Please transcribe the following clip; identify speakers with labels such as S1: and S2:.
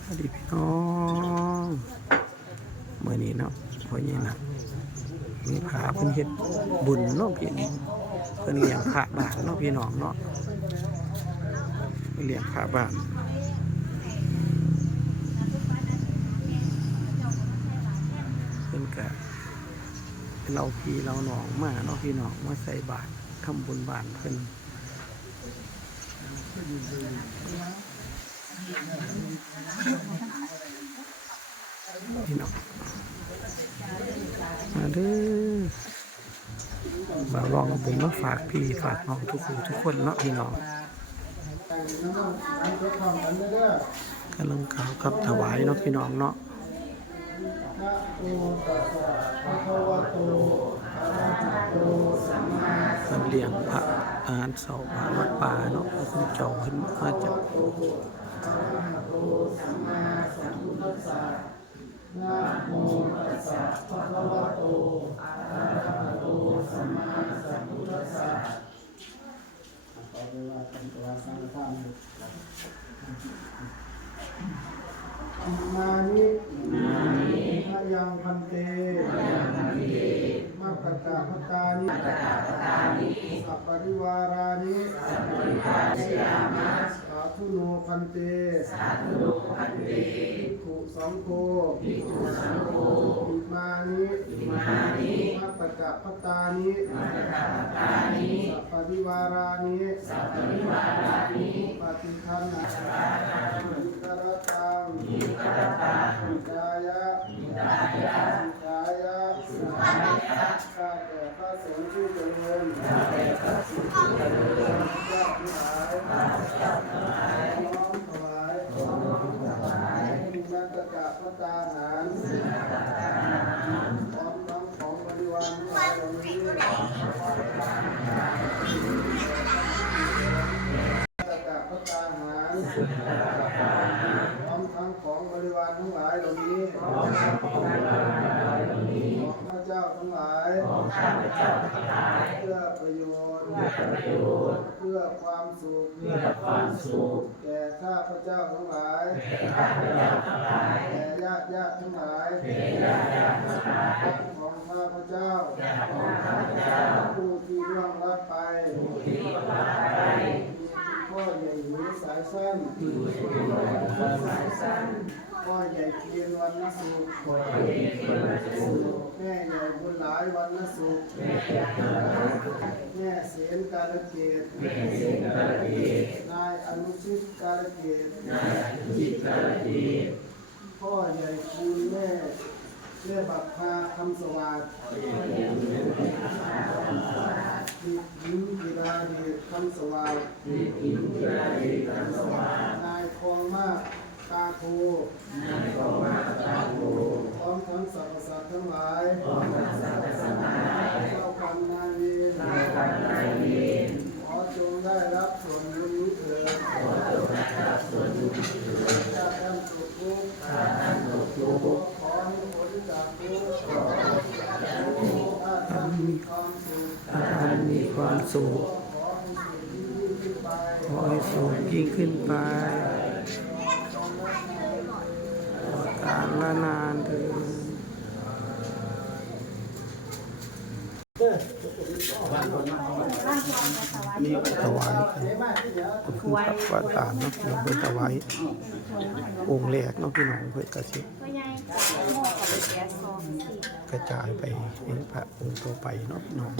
S1: วัสดีพี่น้องเมื่อนี้เนาะพอนี้นะมีพาเพิ่นเฮ็ดบุญเนาะพี่น้องเพิ่นเลี้ยงพระบ้านเนาะพี่น้องเนาะเลี้ยงพระบ้านเพิ่นก็เราพี่เราน้องมาเนาะพี่น้องมาใส่บาตรทำบุญบ้านเพิ่นพี่น้องมาเด้อบ่าวลองเอาบุญมาฝากพี่ฝากน้องทุกคนเนาะพี่น้องกำลังข่าวกับถวายเนาะพี่น้องเนาะมันเลี้ยงพระอาหารเสาร์พระวัดป่าเนาะคุณเจ้าขึ้นมาจากนะโมตัสสะภะคะวะโตอะระหะโตสัมมาสัมพุทธัสสะ
S2: มานิมะยังพันเตมะกะตะพตานิสัพปริวารานิสาธุโนพันเตภิกขุสังโฆอิมานิมะกะตะพตานิสัพปริวารานิปฏิคันหาอิกรตังอิจายะข้าแต่พระสงฆ์ผู้เจริญญาติทั้งหลายน้อมถวายนักกะพระตาหารพร้อมทั้งของบริวารทั้งหลายเหล่านี้นักกะพระตาหารพร้อมทั้งของบริวารทั้งหลายเหล่านี้ของพระเจ้าทั้งหลายเพื่อประโยชน์เพื่อความสุขแก่ข้าพระเจ้าทั้งหลายแก่ญาติทั้งหลายของข้าพระเจ้าผู้ที่ล่วงลับไปพ่อใหญ่หูสายสั้นพ่อใหญ่เคียนวันนสุขแม่ใหญ่บุญหลายวันนสุขแม่เสียนกาลเกตนายอนุชิตกาลเกตพ่อใหญ่คุณแม่บัพพาคำสวัสดิ์หญิงกีฬาเดชคำสวัสดิ์นายคองมากตาโทพร้อมทั้งสรรพสัตว์ทั้งหลายเจ้ากรรมนายเวรขอจงได้รับส่วนบุญนี้เถิดจะทำสุขทุกข์ขอให้พ้นจากทุกข์ถ้าท่านมีความสุขขอให้สุขยิ่งขึ้นไปการละนานเถิดถวายวัดตาลเนาะพี่น้องเพื่อถวายองค์แรกเนาะพี่น้องเพื่อกระชิบกระจายไปให้พระองค์ต่อไปเนาะพี่น้อง